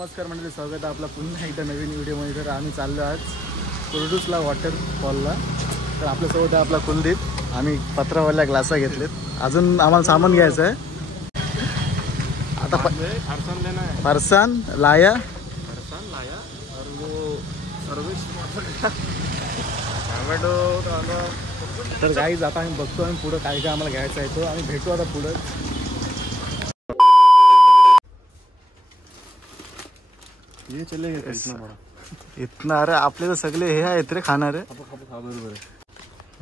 नमस्कार मंडळी, स्वागत आहे आपला पुन्हा एकदा नवीन व्हिडिओमध्ये. तर आम्ही चाललो आज कुर्डूसला वॉटरफॉलला. तर आपल्यासोबत आहे आपला कुलदीप. आम्ही पत्रावाल्या ग्लासा घेतलेत. अजून आम्हाला सामान घ्यायचं आहे. आता फरसान लाया और वो तर गाईज आता आम्ही बघतो आम्ही पुढं काय काय आम्हाला घ्यायचं आहे तो आम्ही भेटू आता पुढं. ये चलेगा इतना. अरे आपले तर सगळे हे आहेत रे खाणारे. बरोबर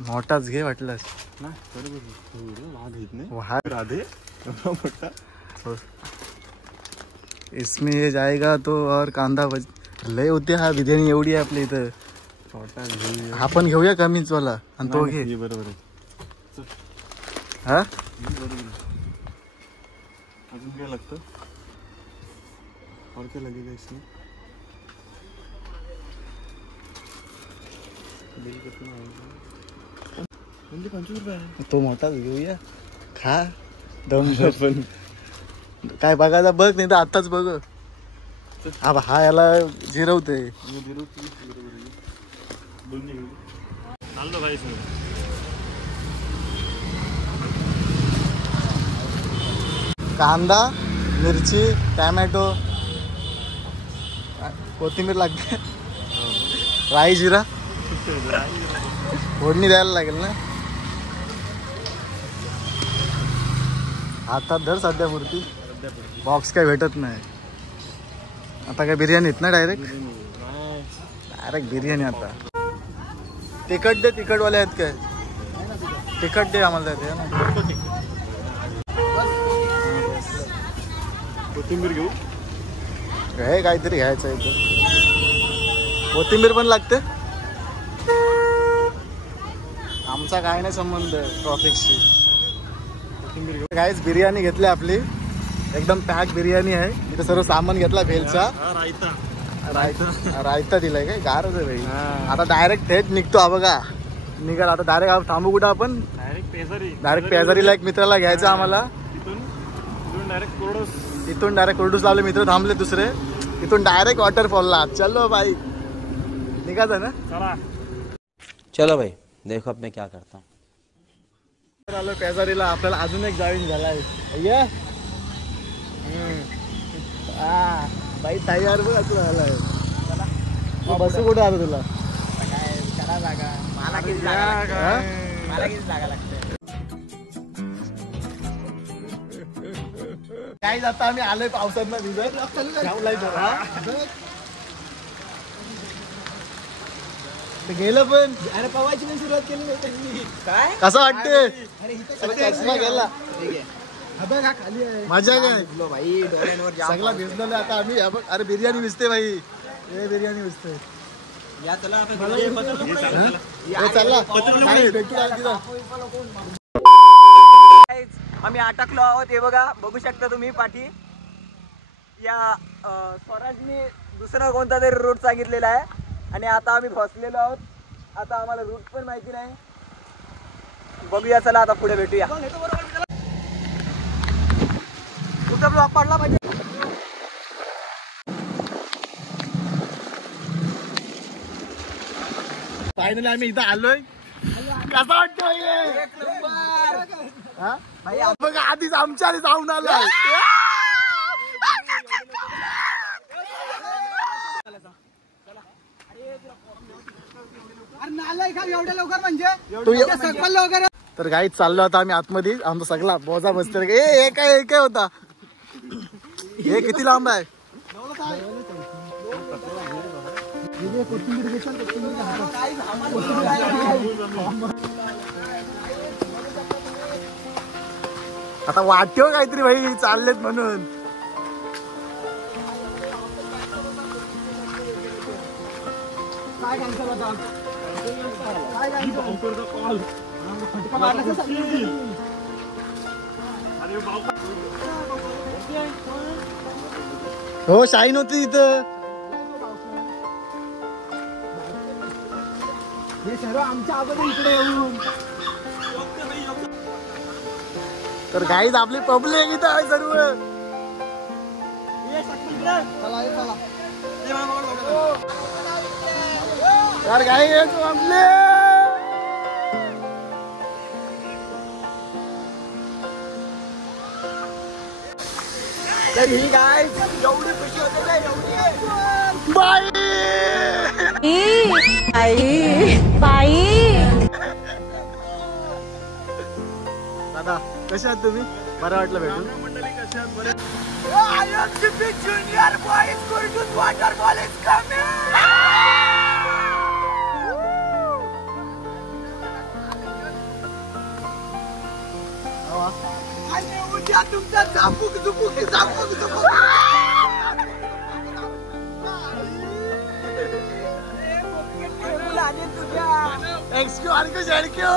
मोठाच घे वाटलंस ना. बरोबर राधे इसमें ये जाएगा तो. और कांदा लय होते. हा बिर्याणी एवढी आहे आपल्या इथं. आपण घेऊया कमीच वाला आणि तो घे. बरोबर हा अजून काय लागतं और क्या लगेगा इसमें. म्हणजे 25 रुपये तो मोठाच घेऊया. खा दम पण काय बघायला बघ, नाही तर आताच बघ. हा याला जिरवते. कांदा, मिरची, टॅमॅटो, कोथिंबीर लागते. राई जिरा फोडणी द्यायला लागेल ना. हातात धर सध्या पुरती. बॉक्स काय भेटत नाही आता. काय बिर्याणीत ना डायरेक्ट बिर्याणी. आता तिखट दे. तिखटवाले आहेत काय? तिखट दे आम्हाला. ते ना कोथिंबीर घेऊ. हे काहीतरी घ्यायचं आहे इथं. कोथिंबीर पण लागते. आमचा काय नाही संबंध ट्रॉफिकशी. कोथिंबीर घेऊ. काहीच बिर्याणी घेतली आपली. एकदम पॅक बिर्याणी आहे. इथं सर्व सामान घेतला. भेलचा रायता दिलाय काय. गारच आहे भाई. आता डायरेक्ट थेट निघतो. हा बघा निघाल आता. डायरेक्ट थांबू कुठं आपण. डायरेक्ट पेजारीला एक मित्राला घ्यायचं आम्हाला. इथून डायरेक्ट कुर्डूस लावले. मित्र थांबले दुसरे. इथून डायरेक्ट वॉटरफॉलला. चलो भाई निघायचं ना. चलो भाई देखो अब मैं क्या करता हूँ. आलो पेजारीला. आपल्याला अजून एक जॉईन झालाय. अय्या बाई तयार बघ तू झालाय. बसू कुठं आलं तुला. काय जाता आम्ही आलोय पावसात ना भिजत. गेलं पण. अरे पवायची पण सुरुवात केली त्यांनी. काय कसं वाटते. गेला मजा काय सगळा भिजलेला. आता आम्ही अरे बिर्याणी भिजते भाई. हे बिर्याणी भिजते. आम्ही अटकलो आहोत. हे बघा बघू शकता तुम्ही पाठी. या स्वराजनी दुसरा कोणता तरी रूट सांगितलेला आहे आणि आता आम्ही फसलेलो आहोत. आता आम्हाला रूट पण माहिती नाही. बघूया चला आता पुढे भेटूया. कुठं ब्लॉक पडला पाहिजे. फायनली आम्ही इथं आलोय. कसा वाटतोय बघा. आधीच आमच्या जाऊन आलोय. तर गाईच चाललो आता आम्ही आतमध्ये. आमचा सगळा बोजा बसतो. हे काय होता. हे किती लांब आहे. आता वाटतो काहीतरी भाई चाललेत म्हणून. हो शाईन होती इथं. हे सर्व आमच्या अगोदर इकडे येऊन. तर गाईज आपली पब्लिक इथं आहे सर्व. यार काय आपले तर ही गाय एवढी खुशी होते ना एवढी बाई बाई दादा कसे आहात तुम्ही? बरं वाटलं भेटून. ज्युनियर बॉईज कुर्डूस वॉटर कॉलेज आणि उद्या तुमचा झापूक झुपूक झापूक झुपूक एक्सक्यू आणखी झडक्यू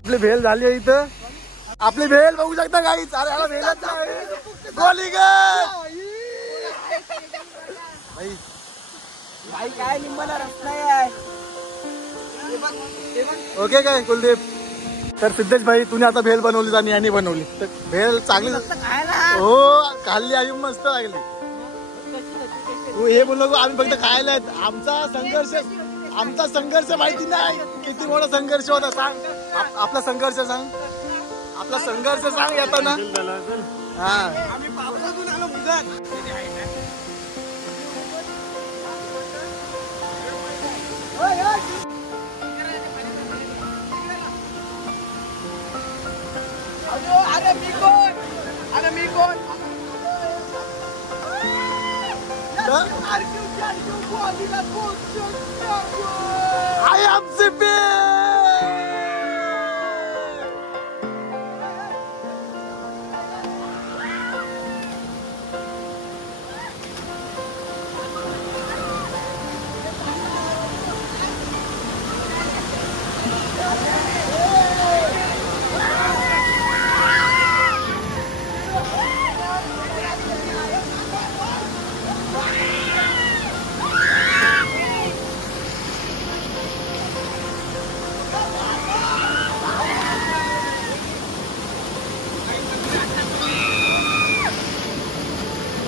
आपली भेल झाली आहे इथं. आपली भेल बघू शकता काही अरे ह्याला भेलच नाही गोली भाई भाई काय लिंबाला रस नाही आहे. ओके काय कुलदीप. तर सिद्धेश भाई तुम्ही आता भेल बनवली आणि यांनी बनवली तर भेल चांगली हो खाल्ली आम्ही मस्त लागली. तू हे बोललो आम्ही फक्त खायला आहेत. आमचा संघर्ष माहिती नाही किती मोठा संघर्ष होता. सांग आपला संघर्ष सांग. आपला संघर्ष सांग येताना. हा आम्ही पावसातून आलो मुगात. अरे मी कोण I am Zippy!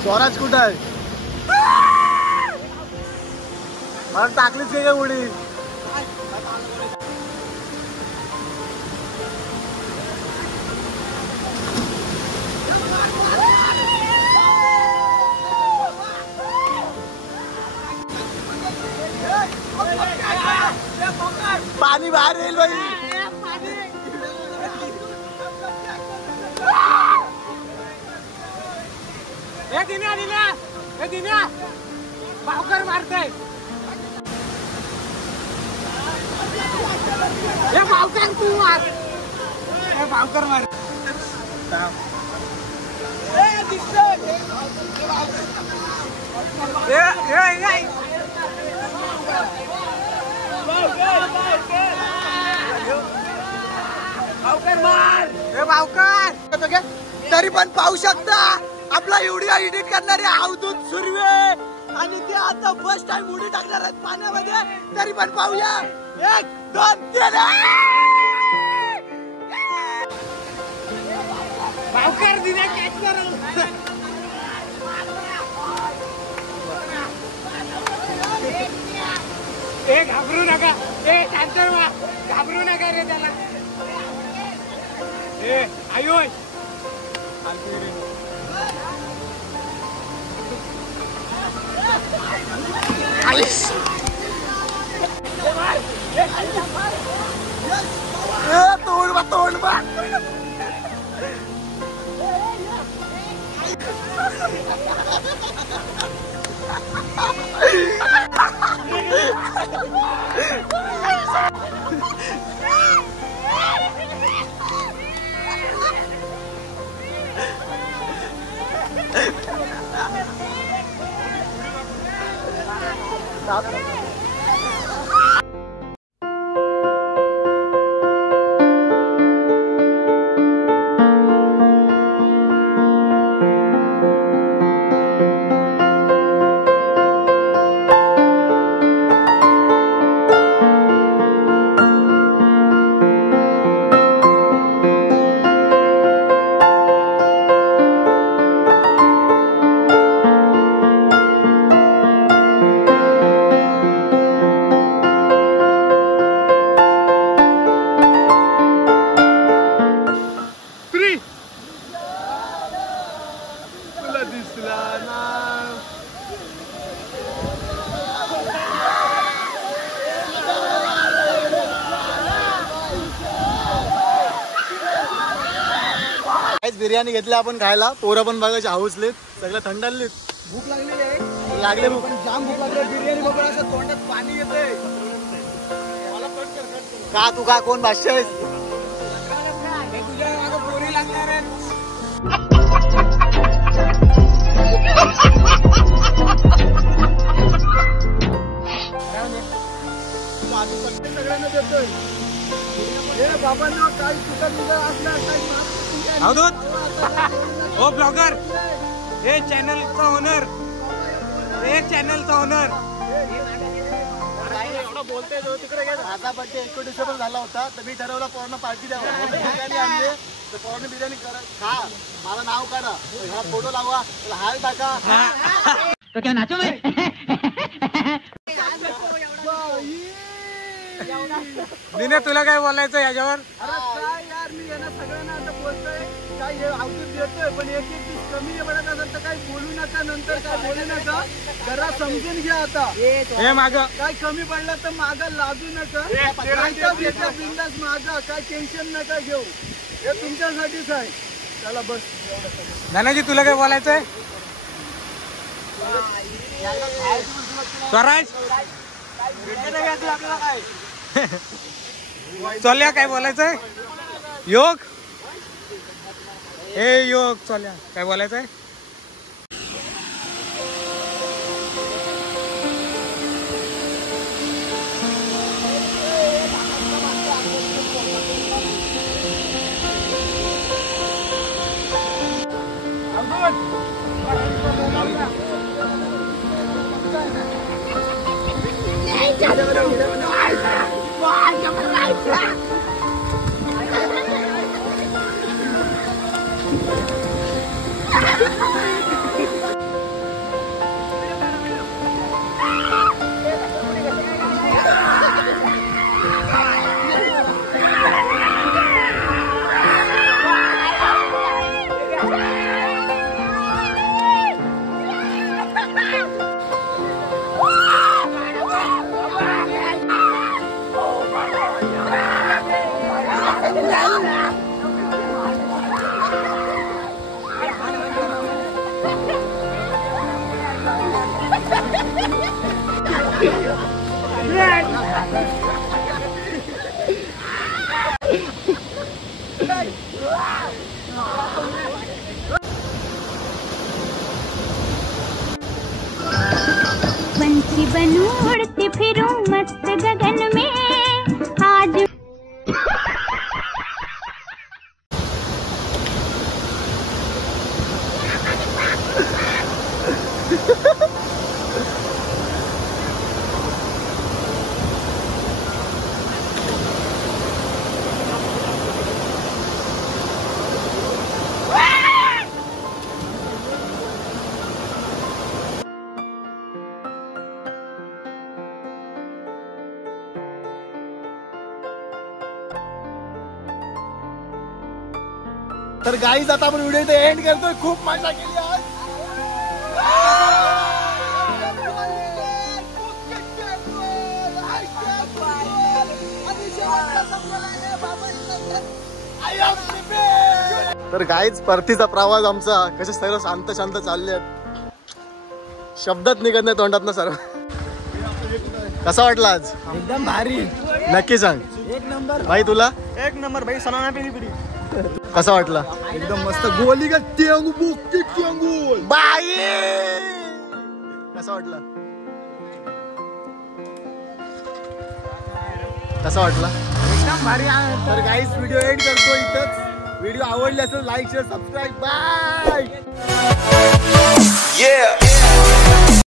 स्वराज कुठं आहे? मला टाकलीच काय उडी. पाणी बाहेर येईल बाई. भावकर मारतय. हे भावकर तू मार. हे भावकर मार. भावकर मार. हे भावकर तरी पण पाहू शकता आपला व्हिडिओ एडिट करणारे अवधूत सुर्वे आणि ते आता फर्स्ट टाइम उडी टाकणार आहेत पाण्यामध्ये. तरी पण पाहूया. 1 2 3 भावकर दिने कॅच करू. ए घाबरू नका. ए शांत व्हा. घाबरू नका रे त्याला. ए आयो तोंड बा. बिर्याणी घेतली आपण खायला. पोरं पण बघायची हाऊसलीत, सगळं थंडालीत. भूक लागलेली आहे, लागले भूक. पण जाम भूक लागली. बिर्याणी बघून असं तोंडात पाणी येतंय. का तू का कोण भाष्य आहेस? हे तुझ्या मागं पोरी लागणार आहे. सगळ्यांना देतोय. हे बाबांना काही चुकत असल्या ओ ब्लॉगर, हे चॅनलचा ओनर, हे चॅनलचा ओनर. बोलते जो तिकडे माझा बड्डे 1 डिसेंबर झाला होता, तर मी ठरवलं पॉर्न पार्टी द्यावं. बिर्याणी आणली तर पॉर्न बिर्याणी खा, मला नाव काढा, ह्या फोटो लावा, हाल टाका. तो क्या नाचो मैं? दिने तुला काय बोलायचं याच्यावर? अरे काय यार, मी यांना सगळ्यांना आता बोलतोय काय हे औषध देतोय, पण एक पीस कमी पडत असेल तर काही बोलू नका, नंतर काय बोलू नका, जरा समजून घ्या. आता हे माग काय कमी पडलं तर मागं लाजू नका, बिंदास मागा, काय टेन्शन नका घेऊ, हे तुमच्यासाठीच आहे. चला बस. नानाजी तुला काय बोलायचंय? स्वराज चल्या काय बोलायचंय? योग, हे योग चल्या काय बोलायचंय? पंछी बनूं उड़ती फिरूं मस्त गगन में आज. तर गाईज आता आपण व्हिडिओ इथे एंड करतोय. खूप मजा केली आज. तर गाईज परतीचा प्रवास आमचा कसे सर्व शांत शांत चालले आहेत, शब्दात निघत नाही तोंडात ना सर्व. कसा वाटला आज? एकदम भारी, नक्की सांग. एक नंबर भाई तुला एक नंबर भाई. सणाना पेरी कसा वाटला? एकदम मस्त. गोली का बाई कसा वाटला? कसा वाटला? एकदम भारी. तर गाईज व्हिडिओ एंड करतो इथंच. व्हिडिओ आवडले असेल लाईक शेअर सबस्क्राईब. बाय.